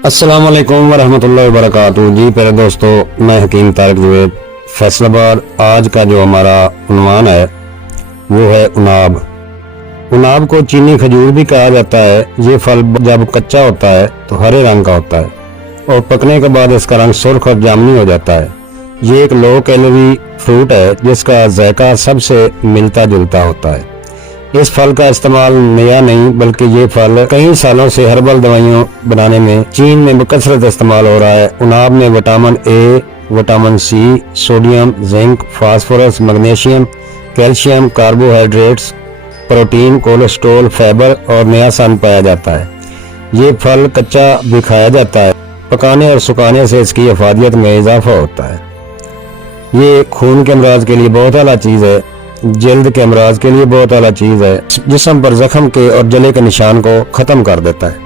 अस्सलाम वालेकुम वरहमतुल्लाहि वबरकातुहू। जी प्यारे दोस्तों, मैं हकीम तारिक जुवैद फैसलाबाद। आज का जो हमारा उन्वान है वो है उनाब। उनाब को चीनी खजूर भी कहा जाता है। ये फल जब कच्चा होता है तो हरे रंग का होता है और पकने के बाद इसका रंग सुर्ख और जामुनी हो जाता है। ये एक लो कैलोरी फ्रूट है जिसका जायका सबसे मिलता जुलता होता है। इस फल का इस्तेमाल नया नहीं बल्कि ये फल कई सालों से हर्बल दवाइयों बनाने में चीन में बकसरत इस्तेमाल हो रहा है। उनाब में vitamin A, vitamin C, sodium, zinc, phosphorus, magnesium, calcium, carbohydrates, protein, cholesterol, fibre और नियासन पाया जाता है। ये फल कच्चा भी खाया जाता है। पकाने और सुखाने से इसकी अफादियत में इजाफा होता है। ये खून के अमराज के लिए बहुत आला चीज़ है। जल्द के अमराज के लिए बहुत आला चीज़ है। जिस्म पर जख्म के और जले के निशान को ख़त्म कर देता है।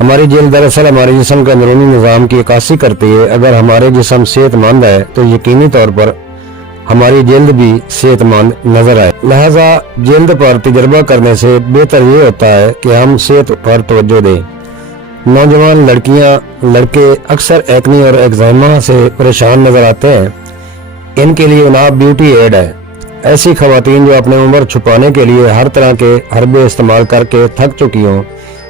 हमारी जल्द दरअसल हमारे जिस्म के अंदरूनी निज़ाम की अक्कासी करती है। अगर हमारे जिस्म सेहतमंद है तो यकीनी तौर पर हमारी जल्द भी सेहतमंद नजर आए। लिहाजा जल्द पर तजर्बा करने से बेहतर ये होता है कि हम सेहत पर तवज्जो दें। नौजवान लड़कियां लड़के अक्सर एक्नी और एक्जिमा से परेशान नजर आते हैं। इनके लिए उनाब ब्यूटी एड है। ऐसी खवातीन जो अपनी उम्र छुपाने के लिए हर तरह के हर्बे इस्तेमाल करके थक चुकी हों,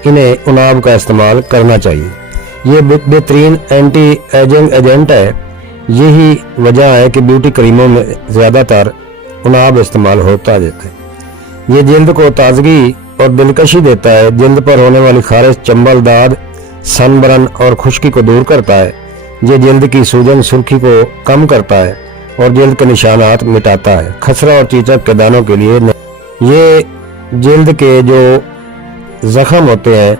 इन्हें उनाब का इस्तेमाल करना चाहिए। ये बेहतरीन एंटी एजिंग एजेंट है। यही वजह है कि ब्यूटी क्रीमों में ज़्यादातर उनाब इस्तेमाल होता जाता है। ये जल्द को ताजगी और दिलकशी देता है। जल्द पर होने वाली खारिश, चंबल, दाद, सनबर्न और खुश्की को दूर करता है। ये जल्द की सूजन सुर्खी को कम करता है और जल्द के निशानात मिटाता है। खसरा और चीचक के दानों के लिए ये जल्द के जो जख्म होते हैं,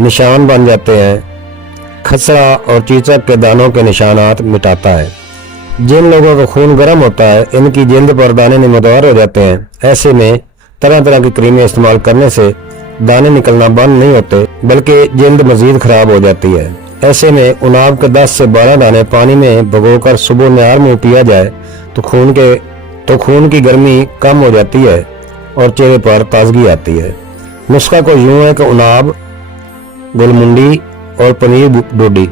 निशान बन जाते हैं, खसरा और चीचक के दानों के निशानात मिटाता है। जिन लोगों का खून गर्म होता है, इनकी जल्द पर दाने नमदार हो जाते हैं। ऐसे में तरह तरह की क्रीमें इस्तेमाल करने से दाने निकलना बंद नहीं होते बल्कि जल्द मजीद खराब हो जाती है। ऐसे में उनाब के 10 से 12 दाने पानी में भिगोकर सुबह नार में पिया जाए तो खून की गर्मी कम हो जाती है और चेहरे पर ताजगी आती है। नुस्खा को यूं है कि उनाब, गुलमुंडी और पनीर डोडी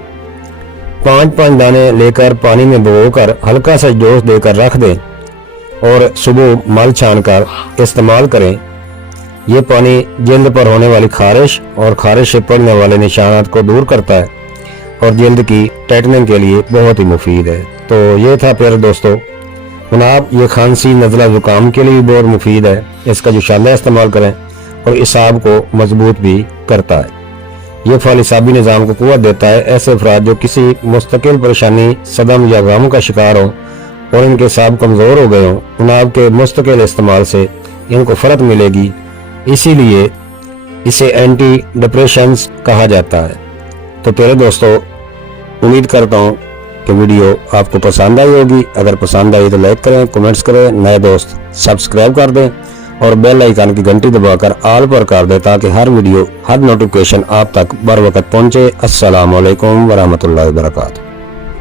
5-5 दाने लेकर पानी में भिगोकर हल्का सा जोश देकर रख दें और सुबह मल छानकर इस्तेमाल करें। ये पानी जल्द पर होने वाली खारिश और खारिश से पड़ने वाले निशानात को दूर करता है और जल्द की टाइटनिंग के लिए बहुत ही मुफीद है। तो ये था प्यारे दोस्तों उनाब। ये खांसी, नज़ला, जुकाम के लिए भी बहुत मुफीद है। इसका जो शानदार इस्तेमाल करें और इसाब को मजबूत भी करता है। ये फल इसाबी निज़ाम को कुव्वत देता है। ऐसे अफराद जो किसी मुस्तकिल परेशानी, सदम या गम का शिकार हो और इनके इसाब कमज़ोर हो गए हों, उनाब के मुस्तकिल इस्तेमाल से इनको फ़र्क मिलेगी। इसीलिए इसे एंटी डिप्रेशंस कहा जाता है। तो प्यारे दोस्तों, उम्मीद करता हूँ कि वीडियो आपको पसंद आई होगी। अगर पसंद आई तो लाइक करें, कमेंट्स करें, नए दोस्त सब्सक्राइब कर दें और बेल आइकन की घंटी दबाकर ऑल पर कर दें ताकि हर वीडियो, हर नोटिफिकेशन आप तक बर वक्त पहुँचे। अस्सलाम वालेकुम वरहमतुल्लाहि वबरकातुहू।